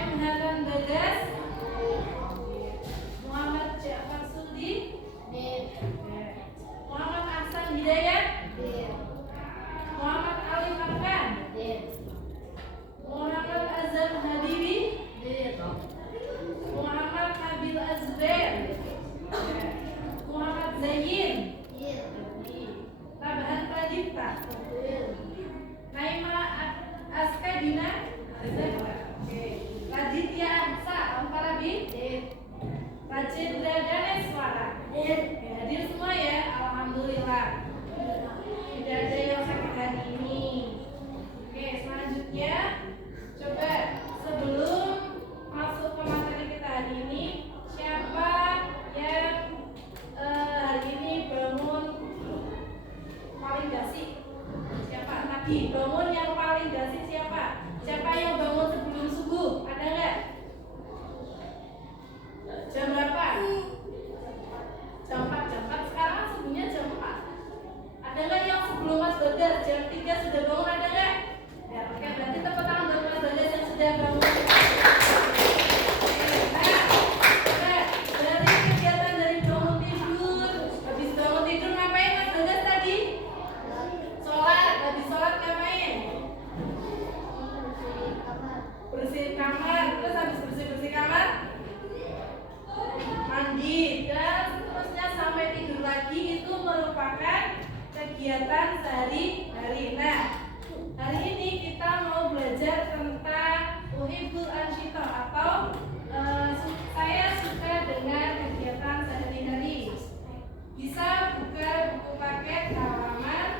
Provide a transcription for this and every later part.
M. Hanan Bagas. Muhammad Ja'far Sudi. Muhammad Ahsan Hidayat. Muhammad Ali Markan. Muhammad Azam Habibi. Muhammad Habil Azber. Muhammad Zayin. Tabahan Pradipta. Naima Askadina. Raditya Aksa Amparabi. Rajendra Ganeswara. Hadir semua ya, alhamdulillah. Tidak ada yang sakit hari ini. Oke, selanjutnya coba sebelum masuk ke materi kita hari ini, siapa yang hari ini bangun paling dasik? Siapa? Tadi bangun yang paling dasik siapa? Siapa yang bangun sebelum subuh? Ada nggak? Jam berapa? Jam 4. Sekarang kan subuhnya jam 4. Ada nggak yang sebelum Mas Badar jam 3 sudah bangun? Ada nggak? Ya, oke, berarti tepuk tangan buat Mas Badar yang sudah bangun. Dari kegiatan dari bangun tidur, habis bangun tidur ngapain Mas Badar tadi? Sholat. Habis sholat ngapain? Bersihin kamar. Terus habis bersih kamar mandi dan seterusnya sampai tidur lagi. Itu merupakan kegiatan sehari-hari. Nah, hari ini kita mau belajar tentang Uhibul Ansyitah atau saya suka dengan kegiatan sehari-hari. Bisa buka buku paket halaman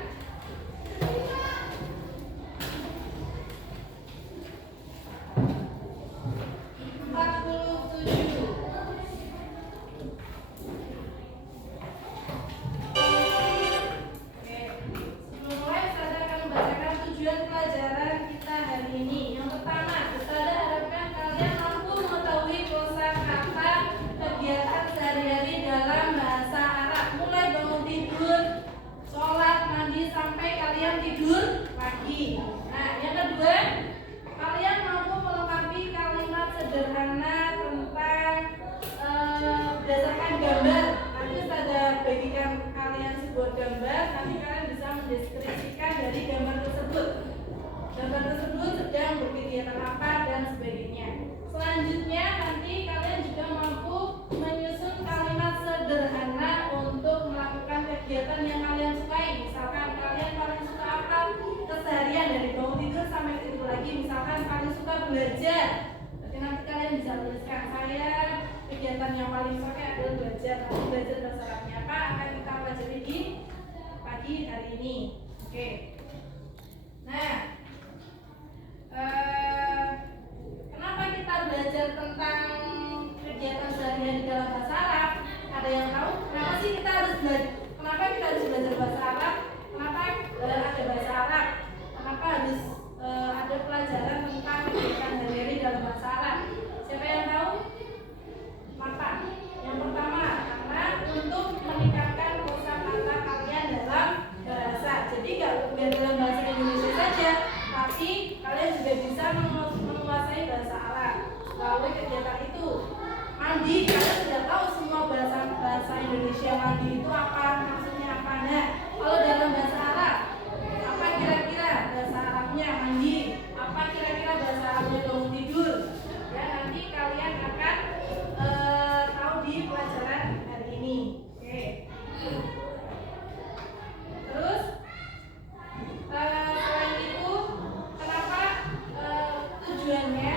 47. Sampai kalian tidur lagi. Nah, yang kedua, kalian mampu melengkapi kalimat sederhana tentang berdasarkan gambar. Nanti ada bagikan kalian sebuah gambar, nanti kalian bisa mendeskripsikan dari gambar tersebut. Gambar tersebut sedang berkegiatan apa dan sebagainya. Selanjutnya nanti kalian juga mampu menyusun kalimat sederhana untuk melakukan kegiatan yang kalian sukai. Misalkan kalian paling suka apa keseharian dari bangun tidur sampai tidur lagi. Misalkan paling suka belajar, berarti nanti kalian bisa tuliskan saya kegiatan yang paling suka adalah belajar. Nanti belajar bahasa Arabnya apa akan kita pelajari di pagi hari ini. Oke. Nah, kenapa kita belajar tentang kegiatan sehari-hari dalam bahasa Arab? Ada yang tahu? Kenapa sih kita harus belajar? Kenapa kita harus belajar bahasa Arab? Kenapa ada bahasa Arab? Kenapa harus ada pelajaran tentang kegiatan sehari-hari dalam bahasa Arab? Siapa yang tahu? Kenapa? Yang pertama, karena untuk meningkatkan kosakata kalian dalam bahasa. Jadi nggak dalam bahasa Indonesia saja, tapi kalian juga bisa menguasai bahasa Arab melalui kegiatan itu. Mandi, kalian sudah tahu semua bahasa Indonesia. Mandi itu apa, maksudnya apa? Nah, kalau dalam bahasa Arab, apa kira-kira bahasa Arabnya mandi? Apa kira-kira bahasa Arabnya bangun tidur? Ya, nanti kalian akan tahu di pelajaran hari ini. Oke. Terus selain itu, kenapa tujuannya?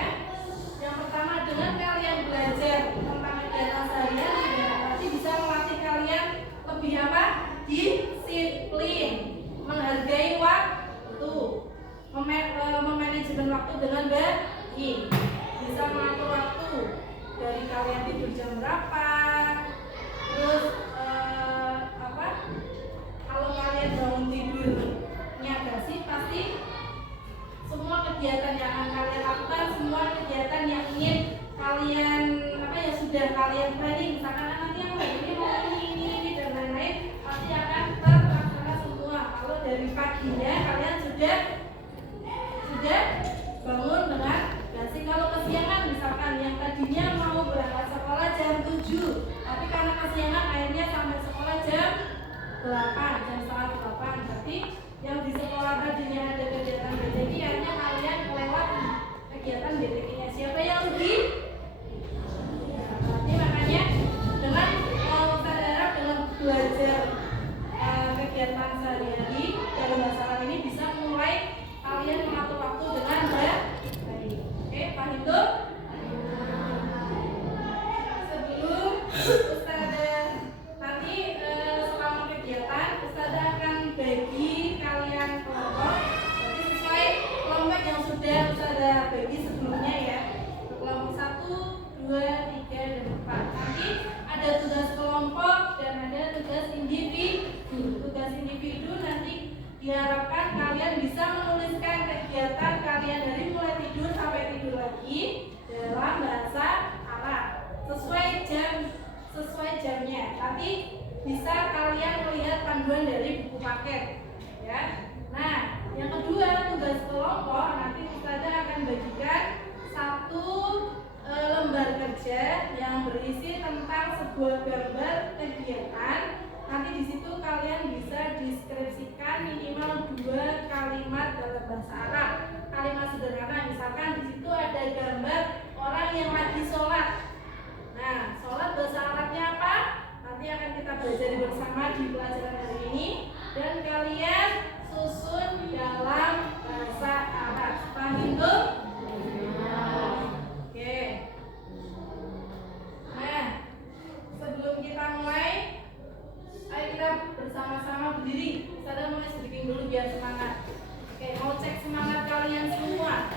Yang pertama, dengan kalian belajar tentang kegiatan sehari-hari, nanti bisa melatih kalian lebih apa? Disiplin, menghargai waktu, memanajemen waktu dengan baik, bisa mengatur waktu dari kalian tidur jam berapa, terus kalau kalian bangun tidurnya bersih, pasti semua kegiatan yang akan kalian lakukan, semua kegiatan yang ingin kalian sudah kalian planning, misalkan nanti yang ini mau ini dan lain-lain, pasti akan terlaksana semua. Kalau dari paginya kalian sudah bangun dengan bersih. Kalau kesiangan 8, jam setengah 8. Berarti yang di sekolah tadinya ada kegiatan BTK, hanya kalian kelewat kegiatan BTK-nya. Siapa yang rugi? Berarti makanya dengan saudara dengan belajar kegiatan sehari-hari dalam bahasa Arab ini bisa mulai kalian mengatur waktu dengan baik. Oke, Pak Hindu? Sebelum Ustazah nanti selama kegiatan Ustazah akan bagi kalian kelompok. Berarti sesuai kelompok yang sudah Ustazah bagi sebelumnya ya. Kelompok 1, 2, 3, dan 4. Nanti ada tugas kelompok dan ada tugas individu. Tugas individu nanti diharapkan kalian bisa menuliskan kegiatan kalian dari mulai tidur sampai tidur lagi dalam bahasa Arab sesuai jamnya. Nanti bisa kalian melihat panduan dari buku paket ya. Nah, yang kedua tugas kelompok nanti Ustazah akan bagikan satu lembar kerja yang berisi tentang sebuah gambar kegiatan. Nanti di situ kalian bisa deskripsikan minimal 2 kalimat dalam bahasa Arab. Kalimat sederhana, misalkan di situ ada gambar orang yang lagi sholat. Nah, sholat bahasa Arabnya apa? Nanti akan kita belajar bersama di pelajaran hari ini. Dan kalian susun dalam bahasa Arab. Paham itu? Oke. Nah, sebelum kita mulai, ayo kita bersama-sama berdiri. Saya mulai sedikit dulu biar semangat. Oke, mau cek semangat kalian semua.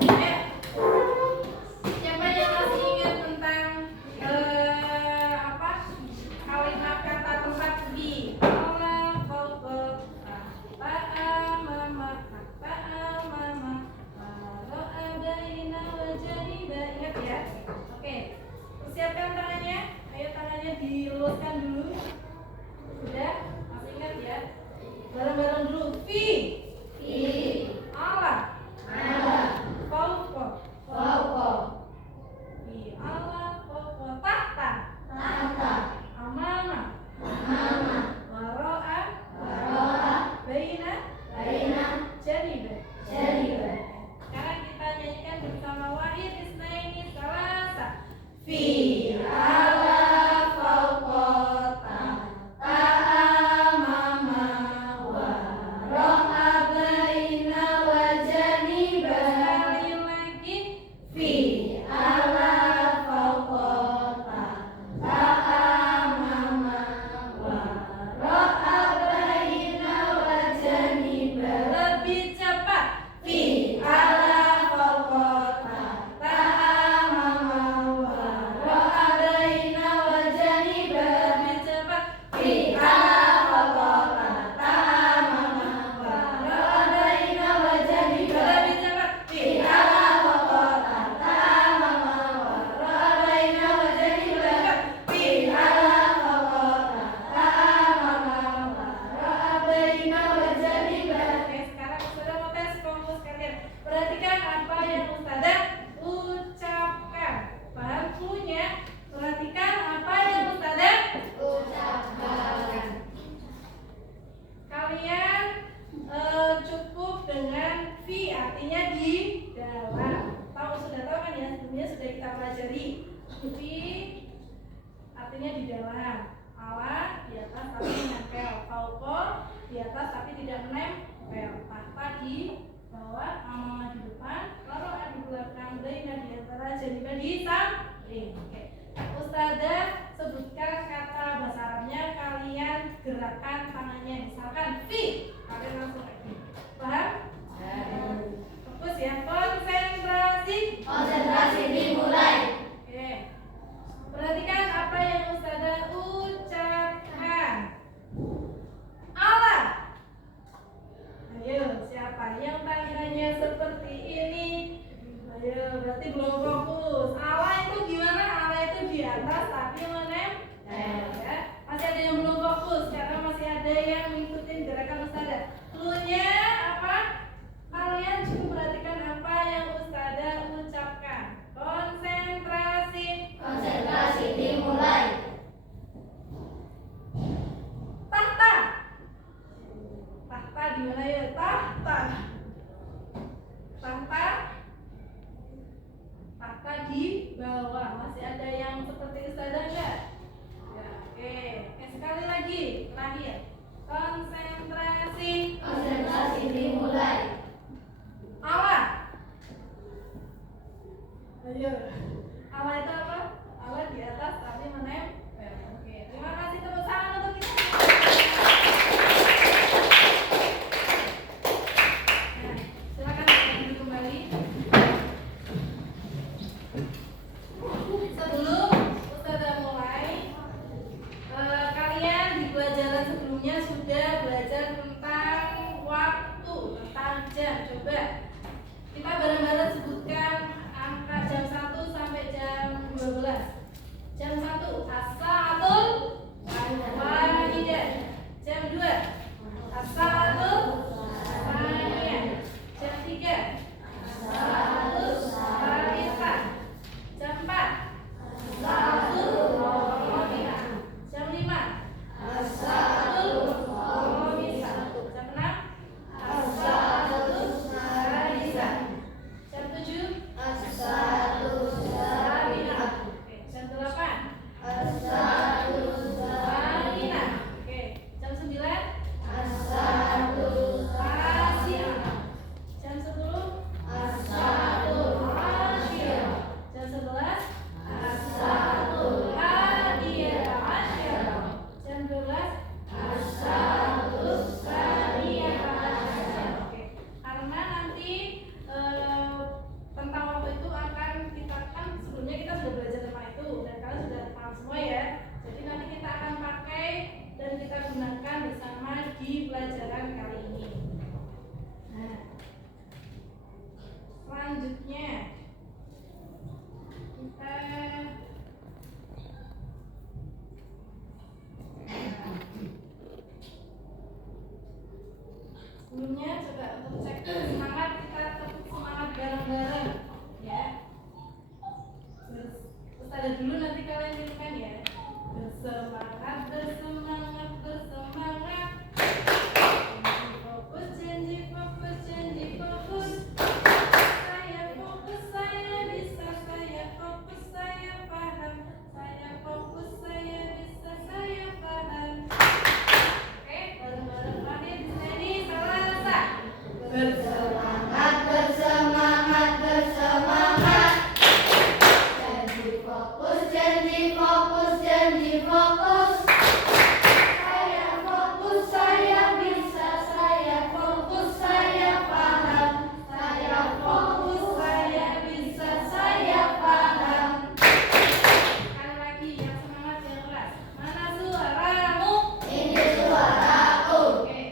Ayo. Siapa yang masih ingat tentang kalimat kata tempat di Allah, fauqa, ta'a, mama, ro'a, baina, wajaniba. Ingat ya? Oke, persiapkan tangannya. Ayo tangannya diluruskan dulu. Sudah? Masih ingat ya? Bareng-bareng dulu. Fi Allah fauqa fi Allah fauqa tahta amama wara'a baina janiba. Sekarang kita nyanyikan bersama wahid isnaini salasa. Fi Allah fauqa tahta amama wara'a baina wa janiba. Sekali lagi. Fi Allah fauqa tahta amama wara'a baina wa janiba. Lebih cepat. Fi Allah fauqa tahta amama wara'a baina wa janiba. Lebih cepat. Fi Allah fauqa tahta amama wara'a baina wa janiba. Lebih cepat. Fi Allah fauqa tahta amama wara'a baina wa janiba. Fi Allah fauqa tahta amama wara'a baina wa janiba. Oke, sekarang sudah mau tes fokus kalian. Perhatikan apa yang Ustazah ucapkan. Paham cluenya? Perhatikan apa yang Ustazah ucapkan. Kalian cukup dengan fi, artinya di dalam. Sudah tahu kan ya? Sebelumnya sudah kita pelajari. Fi artinya di dalam. Ala di atas tapi menempel. Fauqa di atas tapi tidak menempel. Tahta di bawah, amama di depan, wara'a di belakang, baina di antara, janiba di samping. Oke. Ustazah sebutkan kata bahasa Arabnya, kalian gerakkan tangannya. Misalkan fi, kalian langsung lagi. Paham? Fokus ya, konsentrasi dimulai. Oke. Perhatikan apa yang Ustazah ucapkan. Allah. Ayo, siapa yang tangannya seperti ini? Ayo, berarti belum fokus. Allah itu gimana? Allah itu di atas tapi menempel ya. Masih ada yang belum fokus karena masih ada yang mengikuti gerakan Ustazah. Cluenya apa? Kalian cukup perhatikan apa yang Ustazah ucapkan. Konsentrasi dimulai. bawah. Masih ada yang seperti Ustazah enggak? Ya, oke. Sekali lagi, terakhir. Konsentrasi. Konsentrasi dimulai. Allah. Ayo. Allah itu apa? Allah di atas tapi menempel. Oke. Terima kasih, tepuk tangan untuk kita. Nah, silakan duduk kembali. Sebelum Ustazah mulai, kalian di pelajaran sebelumnya sudah belajar tentang waktu, tentang jam. Coba kita bareng-bareng sebutkan angka jam 1 sampai jam 12. Jam 1 as-sa'atul wahidah. Jam 2 as-sa'atul tsaniyah. Jam 3 as-sa'atul tsalitsah. Jam 4 as-sa'atul rabi'ah. Jam 5 as-sa'atul khamisah. Jam 6 as-sa'atul sadisah. Jam 7 As-sa'atul sabi'ah. Oke, jam 8 As-sa'atul tsaminah. Oke, jam 9 As-sa'atul tasi'ah. Jam 10 As-sa'atul asyirah. Jam 11 As-sa'atul hadiyah asyirah. Jam 12 As-sa'atul tsaniyah asyirah. Oke, karena nanti tentang waktu itu akan kita kan sebelumnya kita sudah belajar tentang itu dan kalian sudah paham semua ya. Jadi nanti kita akan pakai dan kita gunakan bersama di pelajaran kali ini. Nah, selanjutnya kita sebelumnya coba untuk cek semangat, kita tepuk semangat bareng-bareng ya. Terus ada dulu, nanti kalian nyanyikan ya. Bersemangat, bersemangat, bersemangat. Janji fokus, janji fokus. Saya fokus, saya bisa, saya fokus, saya paham. Saya fokus, saya bisa, saya paham. Oke, bareng-bareng terakhir ini salasa. Bersemangat, bersemangat, bersemangat. Janji fokus, janji fokus, janji fokus. Saya fokus, saya bisa, saya fokus, saya paham. Saya fokus, saya bisa, saya paham. Sekali lagi, yang semangat, yang keras. Mana suaramu? Ini suaraku. Oke,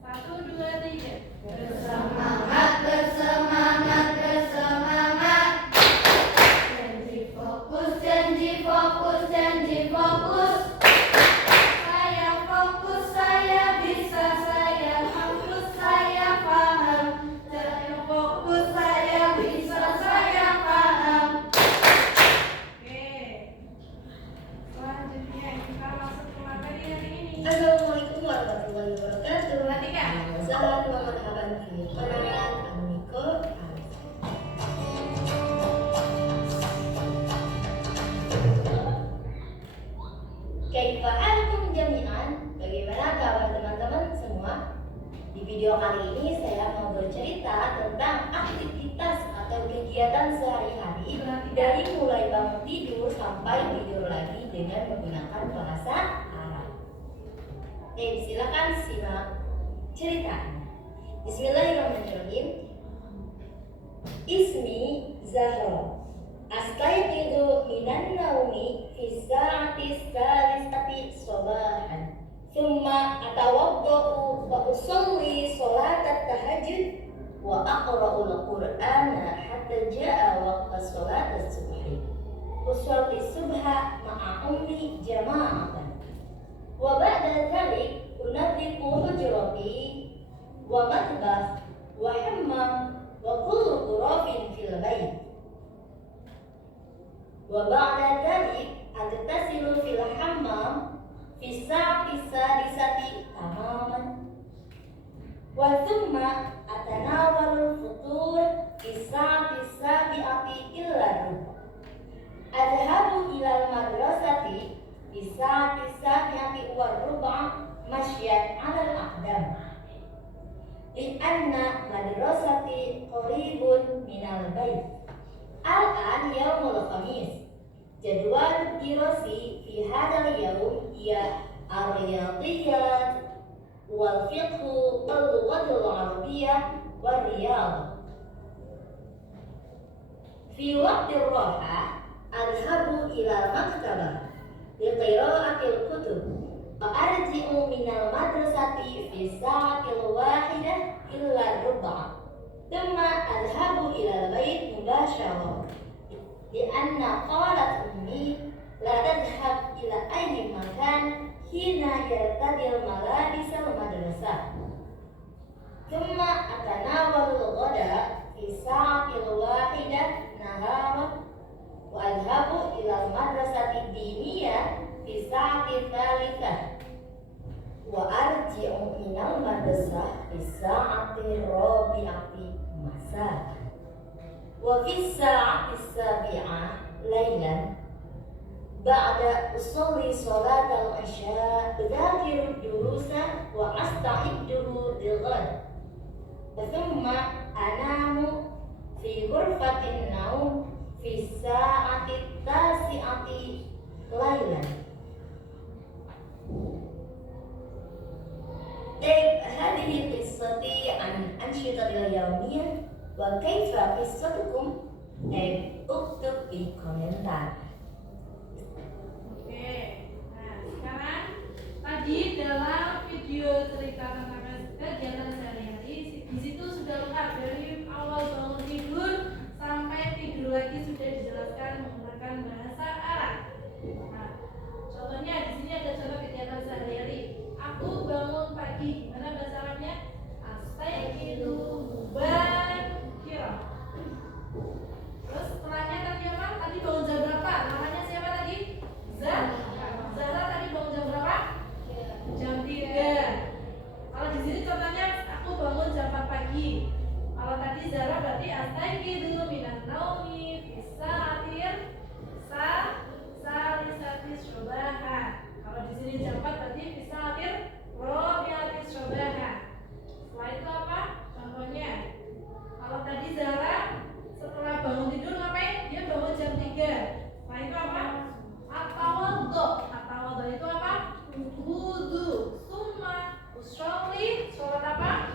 1, 2, 3. Bersemangat, bersemangat, bersemangat. Janji fokus, janji fokus, janji fokus. Saya fokus, saya bisa, saya fokus, saya paham. Saya fokus, saya bisa, saya paham. Oke, selanjutnya kita masuk ke materi hari ini. Assalamualaikum warahmatullahi wabarakatuh. Perhatikan. Salam wa marhaban fi qanaat Amiko. Kaifa halukum jami'an? Bagaimana kabar teman-teman semua? Di video kali ini saya mau bercerita tentang aktivitas atau kegiatan sehari-hari dari mulai bangun tidur sampai tidur lagi dengan menggunakan bahasa Arab. Silakan simak ceritanya. Bismillahirrahmanirrahim. Ismi Zahra. Astayqidu minan naumi fi sa'ati salisati sabahan. Thumma atawaddau wa usalli salatat tahajjud wa aqra'ul qur'ana hatta ja'a waqta salatas subhi. Usalli subha ma'a ummi jama'atan. Wa ba'da dhalik unadhifu hujrati wa matbakh wa hammam wa kullu ghurafin fil bait. Wa ba'da dhalik agtasilu fil hammam fi sa'ati sadisati tamaman. Wa thumma atanawalu futur fi sa'ati sabi'ati illa ruba. بالساعة السابعة والربع مشيا على الأقدام لأن مدرستي قريب من البيت. الآن يوم الخميس. جدول الدراسي في هذا اليوم هي الرياضيات والفقه واللغة العربية والرياضة. في وقت الراحة أذهب إلى المكتبة لقراءة الكتب وأرجع من المدرسة في الساعة 1:15 ثم أذهب إلى البيت مباشرة لأن قالت أمي لا تذهب إلى أي مكان حين يرتدي الملابس المدرسة. ثم أتناول الغداء في الساعة 1 نهارا وأذهب إلى المدرسة الدينية في الساعة 3 وأرجع من المدرسة في الساعة 4 مساء. وفي الساعة 7 ليلا بعد أصلي صلاة العشاء أذاكر الدروس وأستعد للغد ثم أنام في غرفة النوم في الساعة 9 ليلا. هذه قصتي عن الأنشطة اليومية. وكيف قصتكم؟ اكتب di komentar. Oke, nah sekarang tadi dalam video cerita tentang kegiatan sehari-hari di situ sudah lengkap dari awal bangun tidur sampai tidur lagi sudah dijelaskan menggunakan bahasa Arab. Nah, contohnya di sini ada contoh kegiatan sehari-hari. Aku bangun pagi, gimana bahasa Arabnya? Astayqidu mubakira. Terus setelahnya tadi apa? Tadi bangun jam berapa? Namanya siapa tadi? Zara tadi bangun jam berapa? Jam 3. Kalau di sini contohnya aku bangun jam 4 pagi. Kalau tadi Zara berarti astayqidu minan naumi fi sa'atin salisatis subahan. Kalau di sini jam 4 berarti fi sa'atin rabi'atis subahan. Setelah itu apa? Contohnya kalau tadi Zara setelah bangun tidur ngapain? Dia bangun jam 3. Setelah itu apa? At-tawaddu itu apa? Wudu. Summa usolli, sholat apa?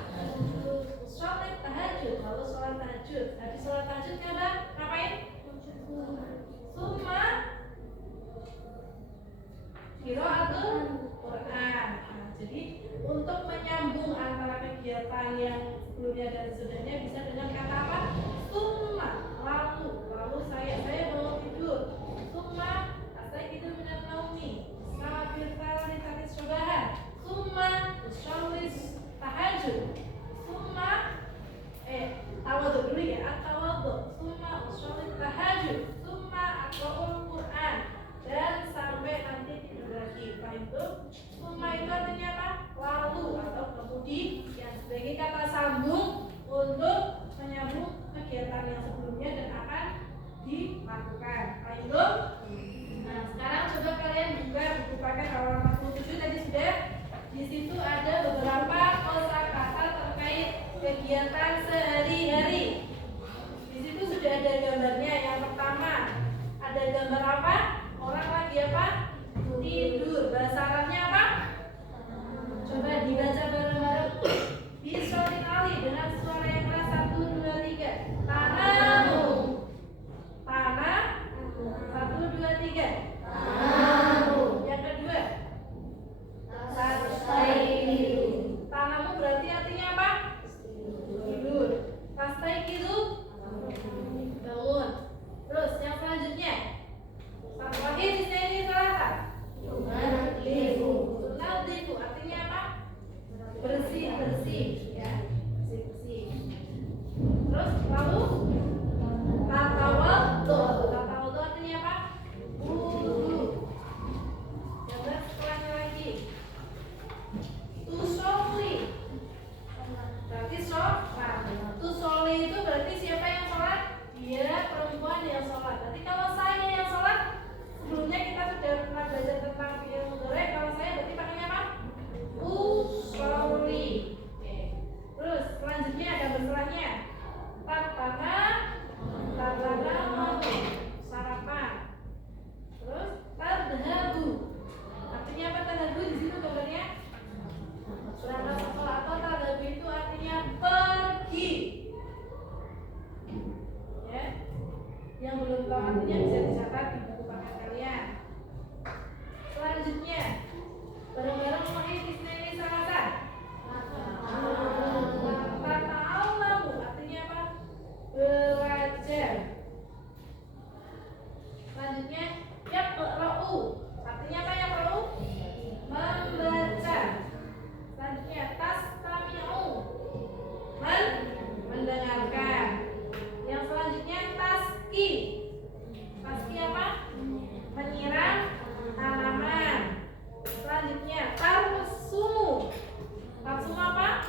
Usolli tahajud. Lalu sholat tahajud. Habis sholat tahajudnya apa? Ngapain? Summa qiraatul Quran. Nah, jadi untuk menyambung antara kegiatan yang sebelumnya dan sesudahnya bisa dengan kata apa? Summa, lalu saya bangun tidur. Summa astayqidu minan naumi sa'atir salisatis subahan. Summa usolli tahajud. Summa tawadhu dulu ya, at-tawadhu. Summa usolli tahajud. Summa aqra'ul Quran. Dan sampai nanti tidur lagi. Itu summa itu artinya apa? Lalu atau kemudian sebagai kata sambung untuk menyambung kegiatan yang sebelumnya dan akan dilakukan. Baik. Nah, sekarang coba kalian juga buku paket halaman 47 tadi sudah. Di situ ada beberapa kosakata terkait kegiatan sehari-hari. Di situ sudah ada gambarnya. Yang pertama, ada gambar apa? Orang lagi apa? Tidur. Bahasa Arabnya apa? Coba dibaca bareng-bareng. Bismillah kali dengan suara yang keras 1, 2, 3. Tanamu. Tanah. 1, 2, 3. Tanamu. Yang kedua. Astayqidu. Tanamu berarti artinya apa? Tidur. Kalau artinya bisa dicatat di buku paket kalian. Selanjutnya, bareng-bareng mulai Isnaini Salasa. Ta'alamu artinya apa? Belajar. Selanjutnya, yaqra'u artinya apa yaqra'u? Membaca. Selanjutnya, tastami'u mendengarkan. Yang selanjutnya, taski. Taski apa? Menyiram tanaman. Selanjutnya, tarsumu. Tarsumu apa?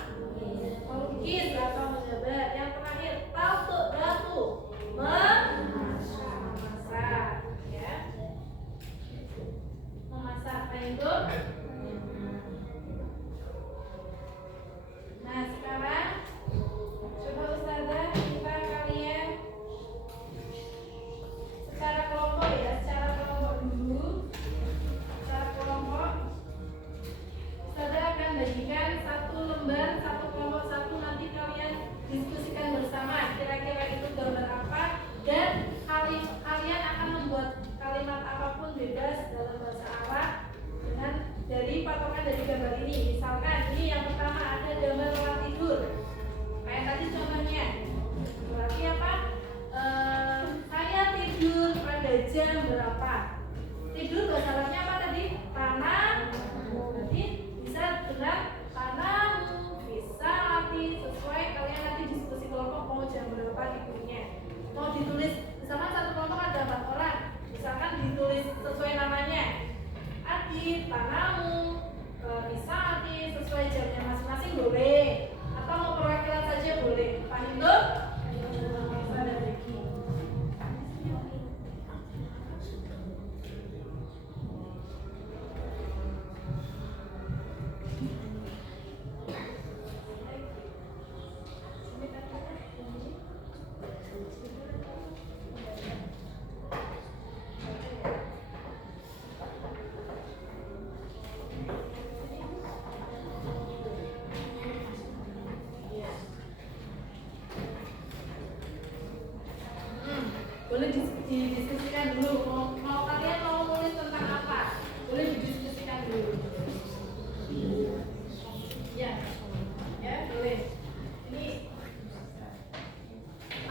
Melukis atau menggambar. Yang terakhir, taqra'u memasak, ya. Memasak apa itu? Nah, sekarang coba Ustazah minta kalian secara kelompok ya, secara kelompok dulu. Secara kelompok Ustazah akan bagikan satu lembar, satu kelompok satu, nanti kalian diskusikan bersama kira-kira itu gambar apa, dan kalian akan membuat kalimat apapun bebas dalam bahasa Arab dengan dari patokan dari gambar ini. Misalkan ini yang pertama ada gambar tempat tidur, kayak tadi contohnya, berarti apa? Saya tidur pada jam berapa? Tidur bahasa Arabnya apa tadi? Tanam. Berarti bisa dengan tanamu, bisa nanti sesuai kalian nanti diskusi kelompok mau jam berapa tidurnya. Mau ditulis, misalkan satu kelompok ada 4 orang, misalkan ditulis sesuai namanya, Adi, tanamu, bisa nanti sesuai jamnya masing-masing boleh, atau mau perwakilan saja boleh. Paham tuh? Boleh didiskusikan dulu. Mau kalian mau nulis tentang apa? Boleh didiskusikan dulu. Ya, ya boleh. Ini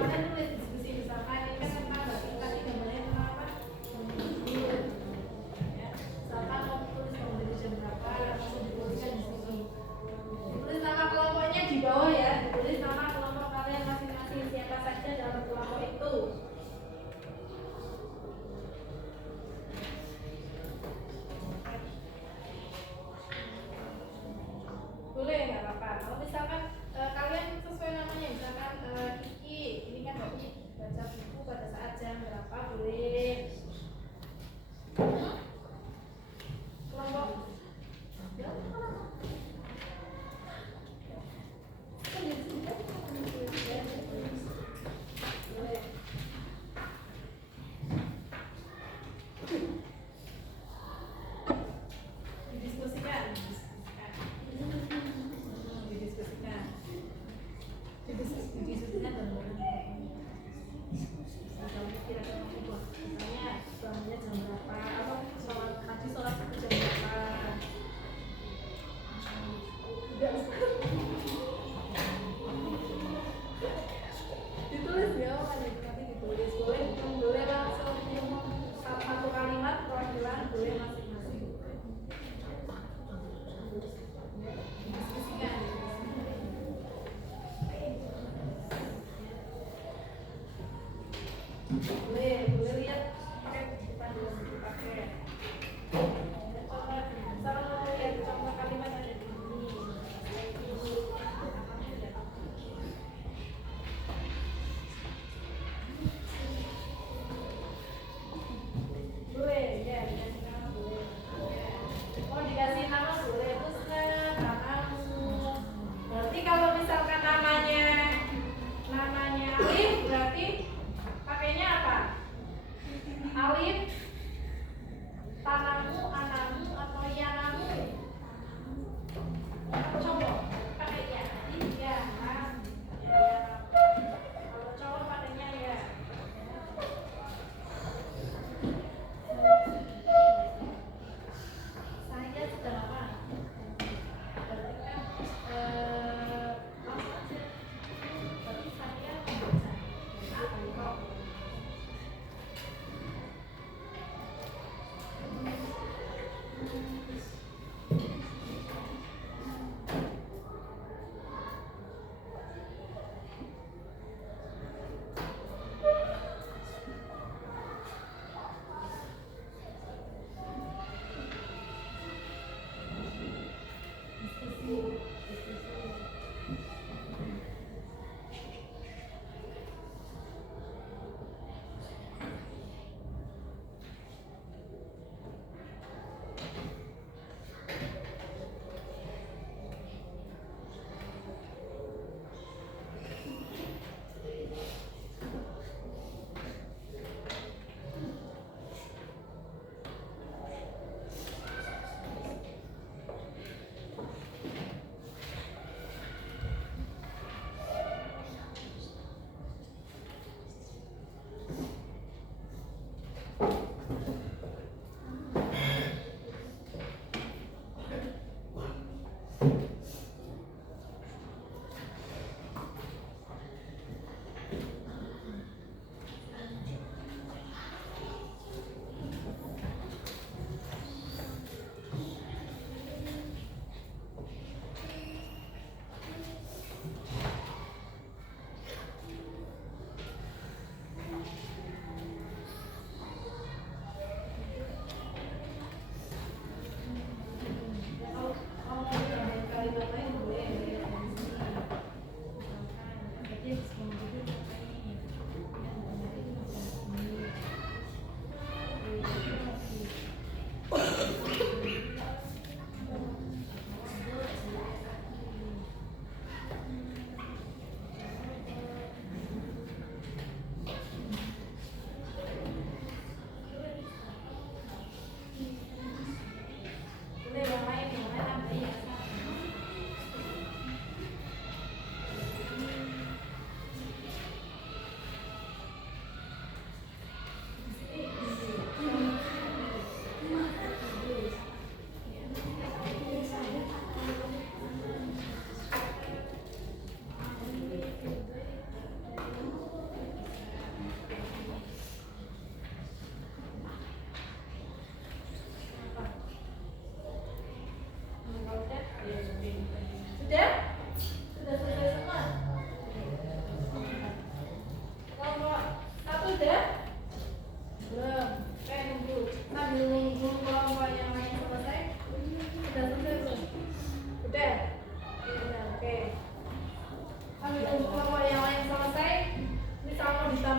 kalian nulis diskusi, misalkan ini kan tentang tadi gambarnya tentang apa? Ya, misalkan mau tulis kamu dari jam berapa, langsung dituliskan di sini. Tulis nama kelompoknya di bawah ya. Tulis nama kelompok kalian masing-masing, siapa saja dalam kelompok itu. Boleh, nggak apa-apa. Kalau misalkan kalian sesuai namanya, misalkan Kiki, ini kan berarti baca buku pada saat jam berapa, boleh. Kelompok ya, boleh. Didiskusikan. Didiskusikan kira-kira misalnya bangunnya jam berapa, atau sholat jam berapa. Ditulis ya, nanti ditulis. Boleh langsung satu kalimat perwakilan, boleh masing-masing. Didiskusikan. Boleh lihat pakai panduan pakai. Sama mau lihat contoh kalimat ada di sini. Boleh ya, dikasih nama boleh. Mau dikasih nama boleh, terus namamu. Berarti kalau misalkan namanya Alif, berarti pakainya apa?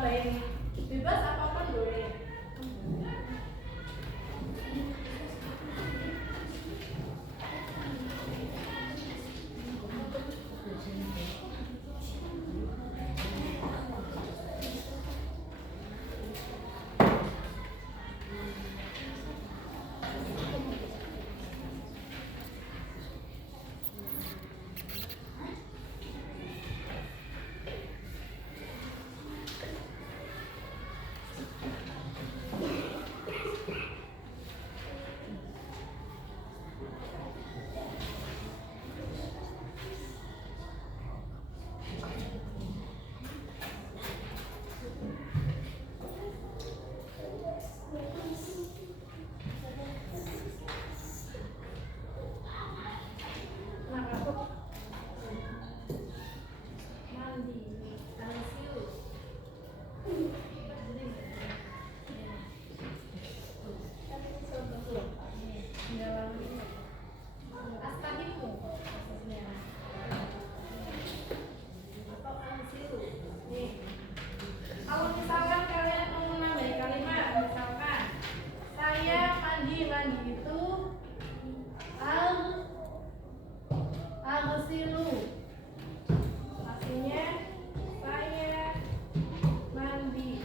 nambahin bebas apapun boleh. Kalau misalkan kalian mau menambah kalimat, misalkan saya mandi itu aghsilu. Artinya saya mandi.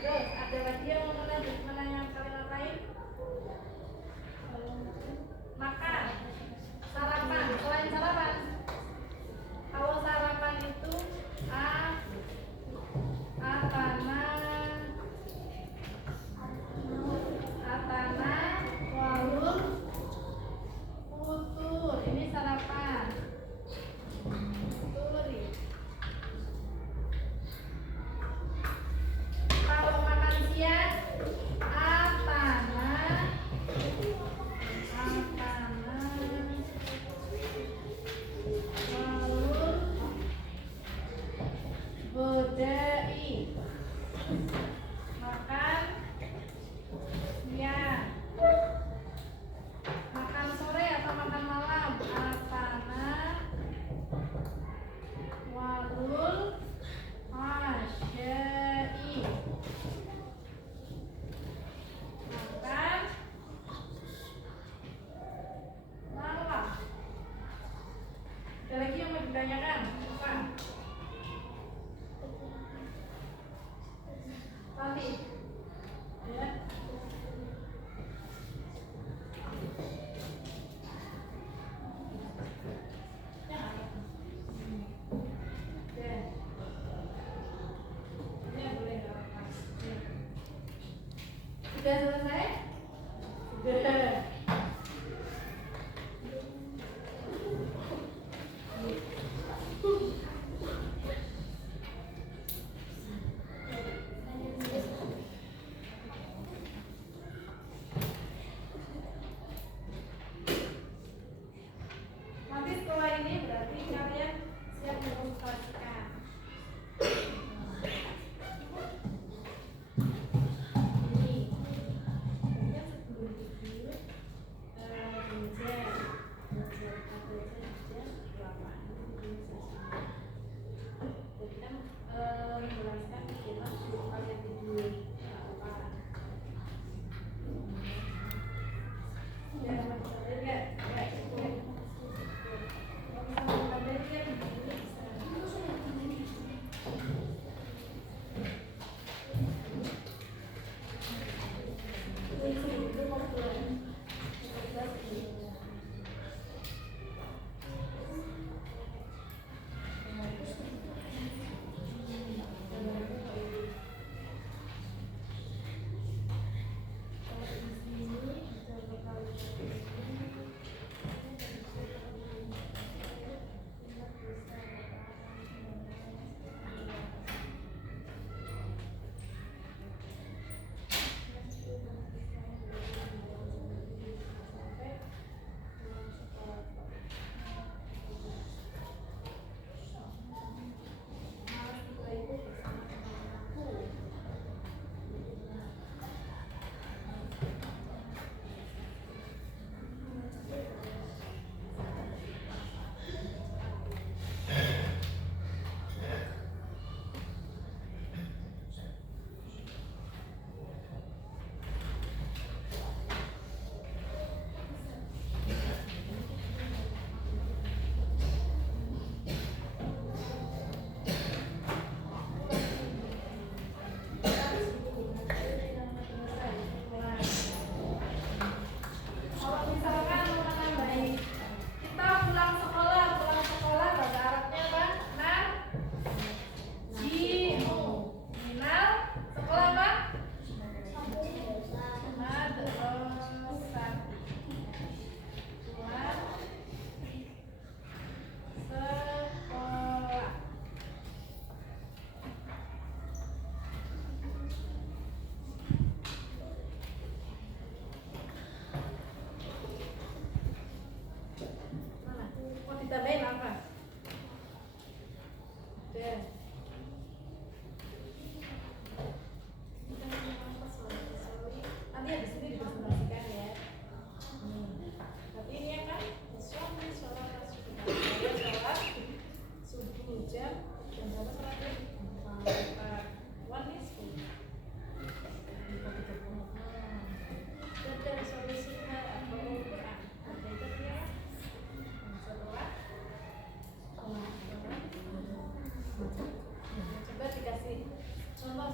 Terus ada lagi yang mau menanya kalimat lain? Makan, sarapan. Selain sarapan, kalau sarapan itu atana walul futur. Ini sarapan. Futuri. Kalau makan siang atana walul bodai. Makan siang. Makan sore atau makan malam atana walul asyai. Makan malam. Ada lagi yang mau ditanyakan? Apa? Nanti ya. Sudah selesai? Sudah. Nanti setelah ini berarti kalian siap mengonsultasikan. Ini sebelum itu menjelaskan kita kalian tidur apa.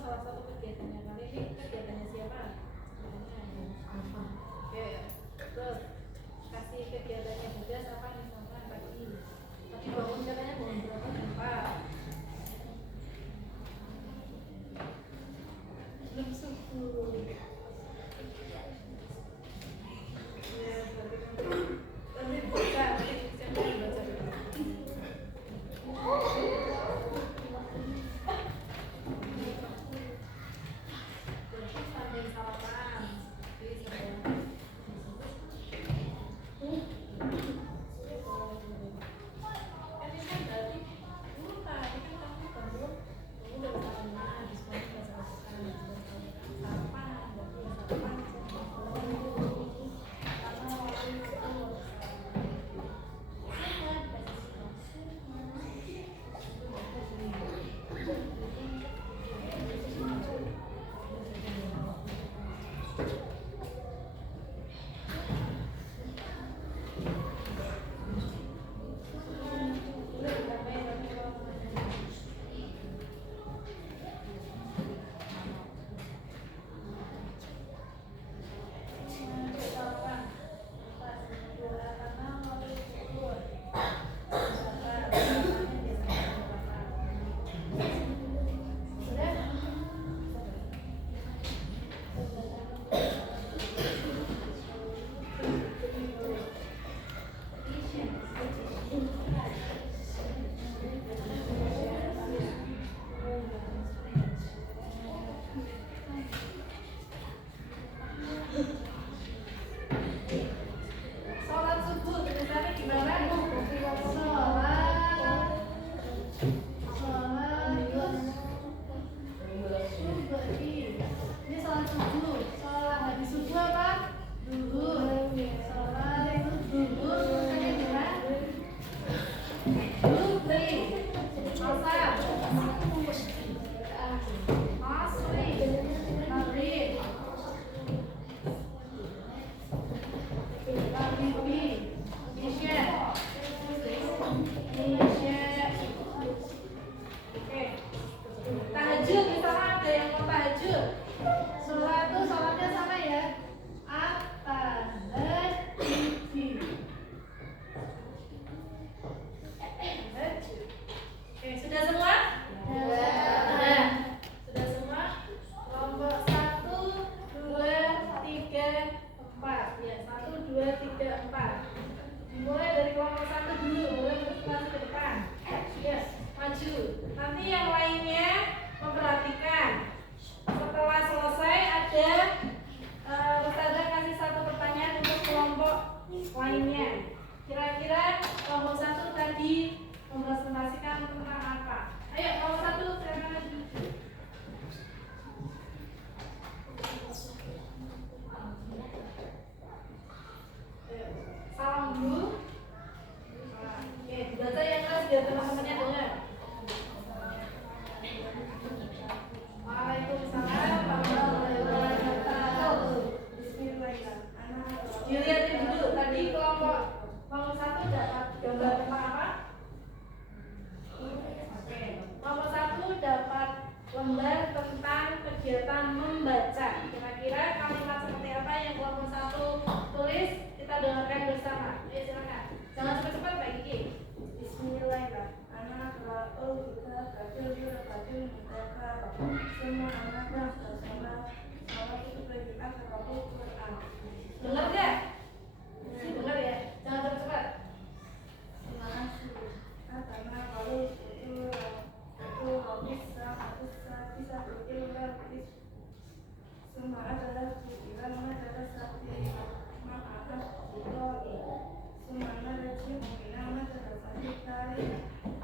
salah satu kegiatannya. Kali ini kegiatannya siapa? Apa? Oke, terus kasih kegiatannya juga siapa misalkan pagi. Tapi bangun katanya bangun berapa jam 4. Belum subuh. Ya, nanti baca, nanti baca dulu. Sambil salaman. Jadi sekolah. Ini kan berarti tadi kan kamu baru udah salaman, habis makan udah sarapan, berarti ya sarapan. Sholat subuh tulisannya gimana? Ini sholat subuh. Sholat habis subuh apa? Duhur. Sholat itu duhur tulisannya gimana? Duhri. Asar. Asri. Maghrib. Magribi. Isya. Oke. Tahajud misalnya ada yang mau tahajud. Sholat itu sholatnya sama ya. At-tahajjud. Oke, sudah semua? Sudah. Sudah semua? Kelompok 1, 2, 3, 4. Ya, 1, 2, 3, 4. Dimulai dari kelompok 1 dulu, boleh terus masuk ke depan. Ya, maju. Nanti yang lainnya memperhatikan. Setelah selesai ada Ustazah kasih satu pertanyaan untuk kelompok lainnya. Kira-kira kelompok 1 tadi mempresentasikan tentang apa? Ayo, kelompok 1 silakan maju. Ayo, salam dulu. Oke, dibaca yang keras biar teman-temannya dengar. Waalaikumsalam warahmatullahi wabarakatuh. Bismillahirrahmanirrahim. Dilihatin dulu tadi kelompok 1 dapat gambar tentang apa? Oke, kelompok 1 dapat lembar tentang kegiatan membaca. Kira-kira kalimat seperti apa yang kelompok 1 tulis? Kita dengarkan bersama. Ayo silakan. Jangan cepat-cepat Mbak Kiki. Bismillahirrahmanirrahim. Anak ra'ul kita kacil kacil mereka semua anak bersama salah itu berikan kepada Quran. Dengar nggak? Dengar ya. Jangan cepat-cepat. Karena kalau itu bisa berkil semua adalah pikiran adalah sakti maka semuanya rejim menghilang adalah sakti kali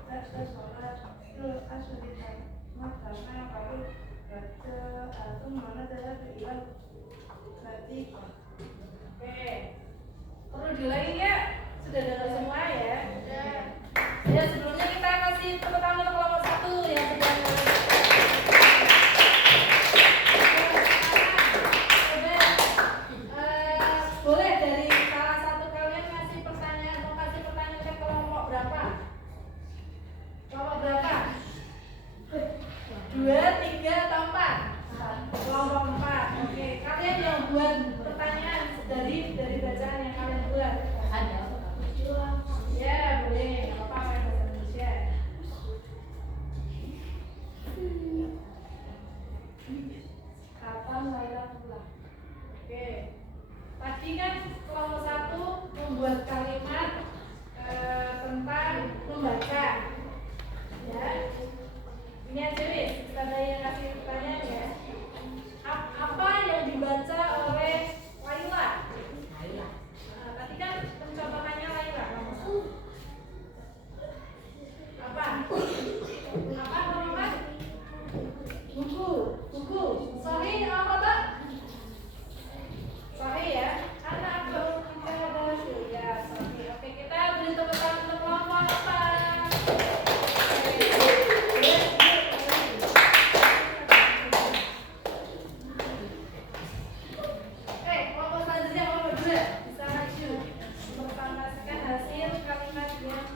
tak sholat itu asulitan makanya kalau baca semuanya adalah pikiran berarti. Oke. Perlu diulangi nggak? Sudah dengar semua ya? Sudah. Ya, sebelumnya kita kasih tepuk tangan untuk kelompok 1 yang sudah boleh dari salah satu kalian kasih pertanyaan, mau kasih pertanyaan ke kelompok berapa? Kelompok berapa? 2, 3 atau 4? Kelompok 4. Oke, kalian yang buat pertanyaan dari bacaan yang kalian buat. Ada. Ya, boleh. Nggak apa-apa pakai bahasa Indonesia. Kapan Laila pulang? Oke. Tadi kan kelompok 1 membuat kalimat tentang membaca. Ya. Ini aja wis, kita yang kasih pertanyaan ya. Apa yang dibaca oleh Laila? Tadi kan pencontohannya Laila. Apa? Apa teman-teman? Buku. Sorry, apa tak? Sorry ya. Anak kita ada ya. Sorry. Oke, kita beri tepuk tangan untuk kelompok apa? Kelompok selanjutnya kelompok 2 bisa maju untuk menyampaikan hasil kalimat yang dibuat.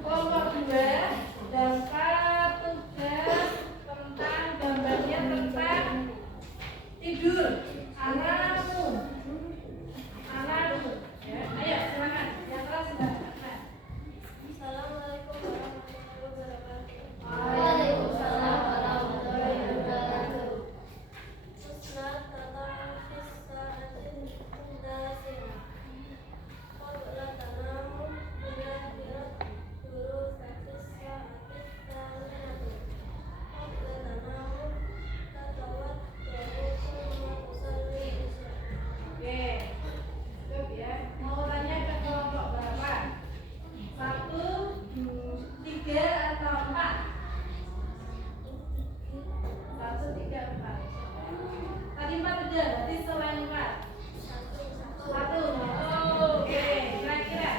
Kelompok 2 dapat tugas tentang gambarnya tentang tidur. Anakmu. Ya, ayo silakan. Yang kelas sudah. Assalamualaikum warahmatullahi wabarakatuh. Waalaikumsalam warahmatullahi wabarakatuh. Husna tata fisaatin dasina. Qabla tanamu bila birat dulu fatis saatis taminatu. Qabla tanamu tatawat summa tusalli isya. Oke. Cukup ya. Mau tanya ke kelompok berapa? 1, 3 atau 4? 1, 3, 4. Tadi 4 udah, berarti selain 4. 1. Oh, oke. Kira-kira.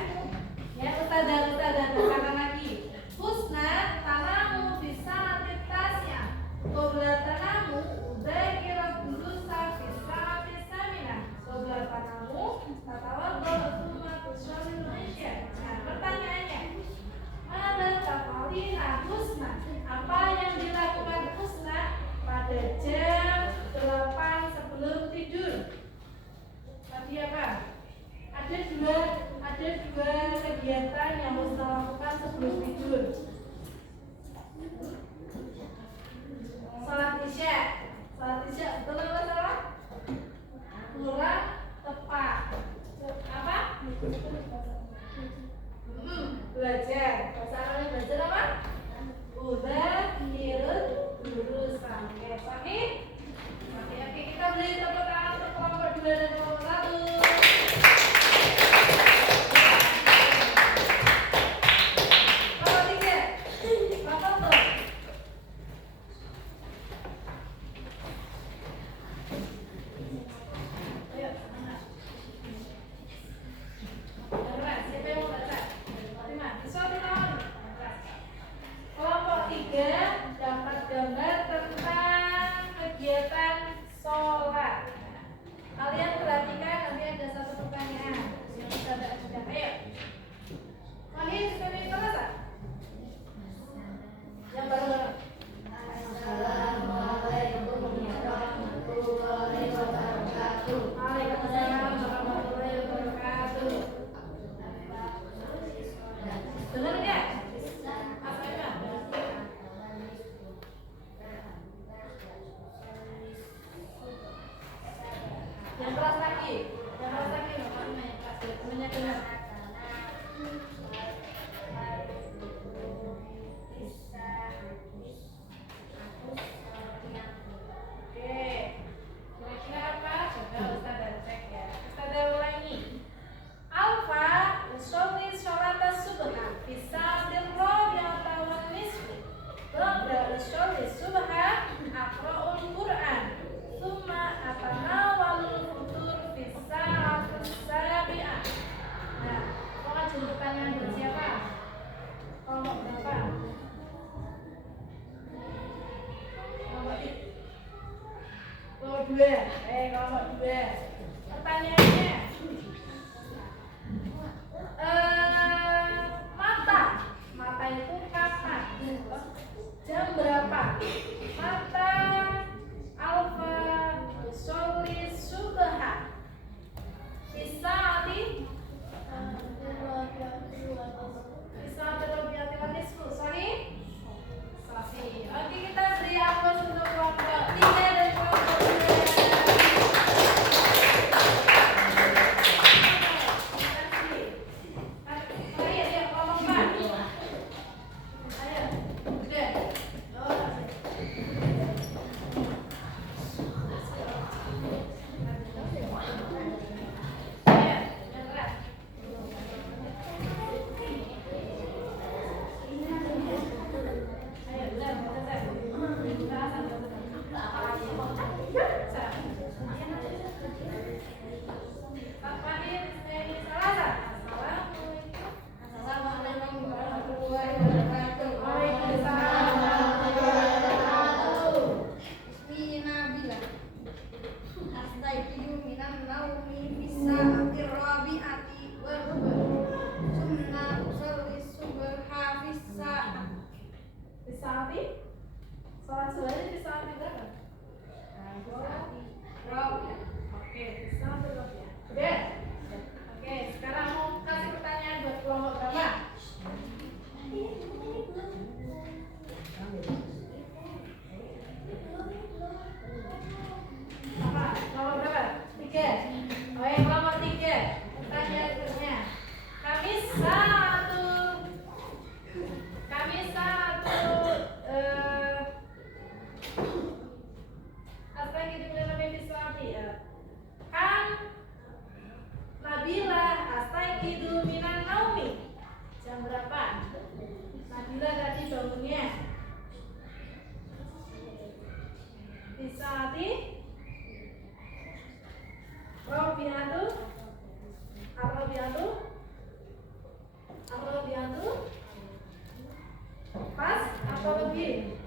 Ya, ustazah katakan lagi. Husna tanamu bisa tasya. Qabla tanamu udzakirat durusa fisamina. Qabla tanamu tatawaddo summa tusalli isya. Nah, pertanyaannya. Mada tafalina Husna? Apa yang dilakukan Husna pada jam 8 sebelum tidur? Tadi apa? Ada dua kegiatan yang Husna lakukan sebelum tidur. Salat isya, betul apa salah? Kurang tepat. Apa? Belajar. Bahasa Arabnya belajar apa? Udah kirut jurusan. Oke, sahih? Oke, kita beri tepuk tangan untuk kelompok 2 dan kelompok 1. Kelompok 3. Kelompok tuh. Ayo, semangat. Siapa yang mau baca? Fatimah, disuapin lawan. 2. Kelompok 2. Pertanyaannya, mata itu kapan? Jam berapa? Mata alfa solis subha Isaati Robiatilanisku. Sorry. Oke, kita beri aplaus untuk kelompok 3 dan kelompok 2. Sholat subuhnya di saat yang berapa? Oke, saat berapa ya? Udah? Oke, sekarang mau kasih pertanyaan buat kelompok berapa? Apa? Kelompok berapa? 3. Oke, kelompok 3. Pertanyaan berikutnya. Kamis 1 kan Nabila astaiqidu minan naumi. Jam berapa? Nabila tadi bangunnya. Bisaati Robiatu pas atau lebih?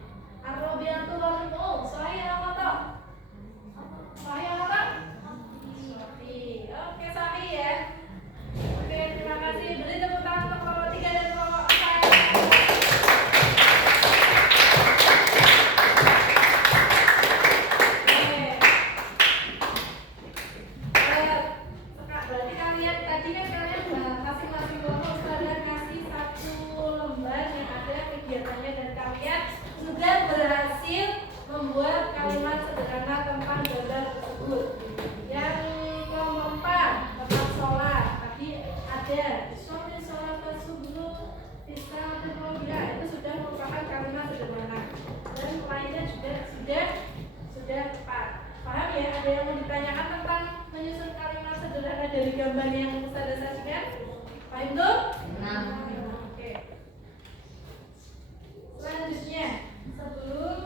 Arrobiatu warung saya apa toh? Sahih apa? Sahih. Oke, sahih ya. Oke, terima kasih. Beri tepuk tangan untuk kelompok 3 dan kelompok 4. Berarti kalian tadi kan masing-masing kelompok sudah kasih 1 lembar yang ada kegiatannya dan kalian sudah berhasil membuat kalimat sederhana tentang gambar tersebut. Yang kelompok 4 tentang sholat, tadi ada sholat subuh bisa terlebih, itu sudah merupakan kalimat sederhana dan lainnya juga sudah tepat. Paham ya? Ada yang mau ditanyakan tentang menyusun kalimat sederhana dari gambar yang Ustazah sajikan? Paham tuh? Oke. Selanjutnya, sebelum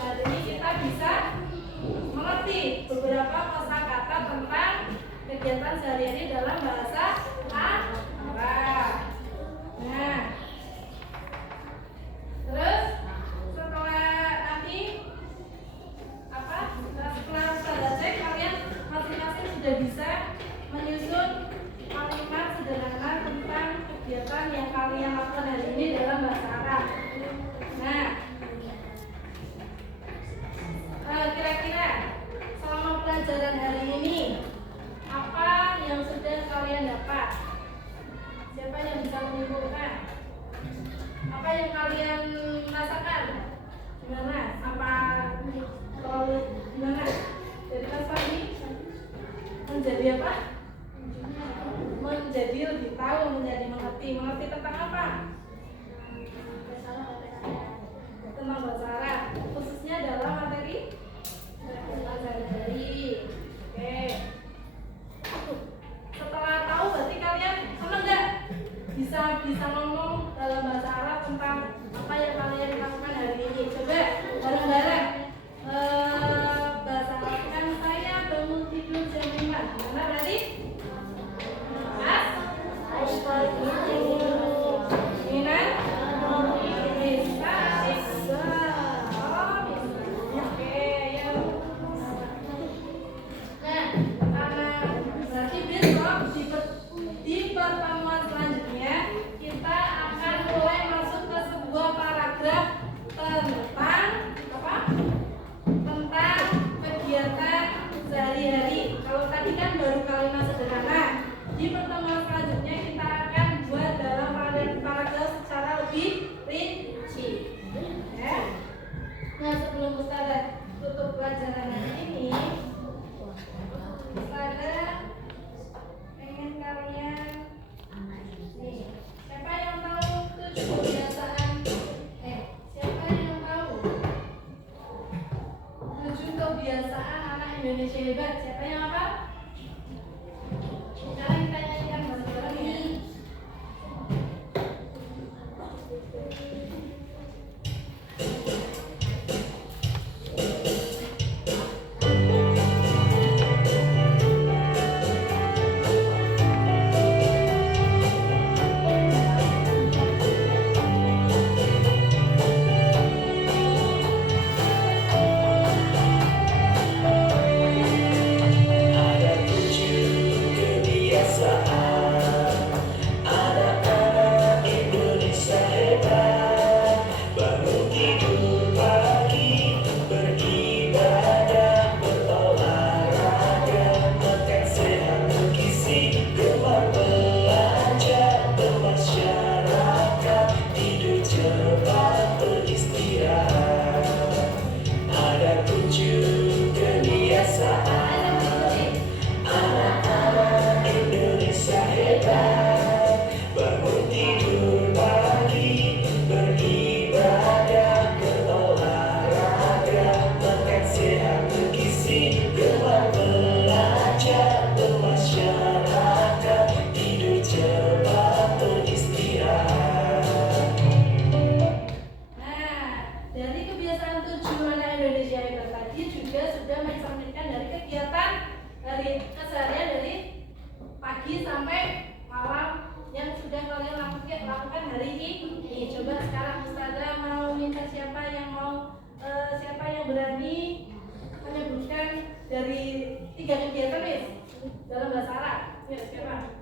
dengan ini kita bisa mengerti beberapa kosakata tentang kegiatan sehari-hari dalam bahasa Arab. Nah, terus setelah nanti setelah Ustazah cek, kalian masing-masing sudah bisa menyusun kalimat sederhana tentang kegiatan yang kalian lakukan hari ini dalam bahasa Arab. Nah, kira-kira selama pelajaran hari ini apa yang sudah kalian dapat? Siapa yang bisa menyimpulkan? Apa yang kalian rasakan? Gimana? Apa terlalu gimana? Jadi Mas Fahmi menjadi apa? Menjadi lebih tahu, menjadi mengerti tentang apa? Tentang bahasa Arab, khususnya dalam materi sehari-hari. Oke. Setelah tahu berarti kalian senang nggak? Bisa ngomong dalam bahasa Arab tentang apa yang kalian lakukan hari ini. Coba bareng-bareng. Bahasa Arab kan saya bangun tidur jam 5. Gimana berarti? Mas? Minan? Bisa. Oke, ya. Nah, berarti besok di pertemuan selanjutnya kita akan mulai masuk ke sebuah paragraf tentang apa? Tentang kegiatan sehari-hari. Kalau tadi kan baru kalimat sederhana. Di pertemuan selanjutnya kita akan buat dalam paragraf secara lebih rinci. Ya. Nah, sebelum Ustazah tutup pelajaran ini, Ustazah pengen kalian nih, siapa yang tahu 7 kebiasaan siapa yang tahu 7 kebiasaan anak Indonesia hebat? Siapa yang apa? Sekarang kita nyanyikan bareng-bareng ya. Lakukan hari ini. Coba sekarang Ustazah mau minta siapa yang berani menyebutkan dari 3 kegiatan dalam bahasa Arab. Ya, siapa?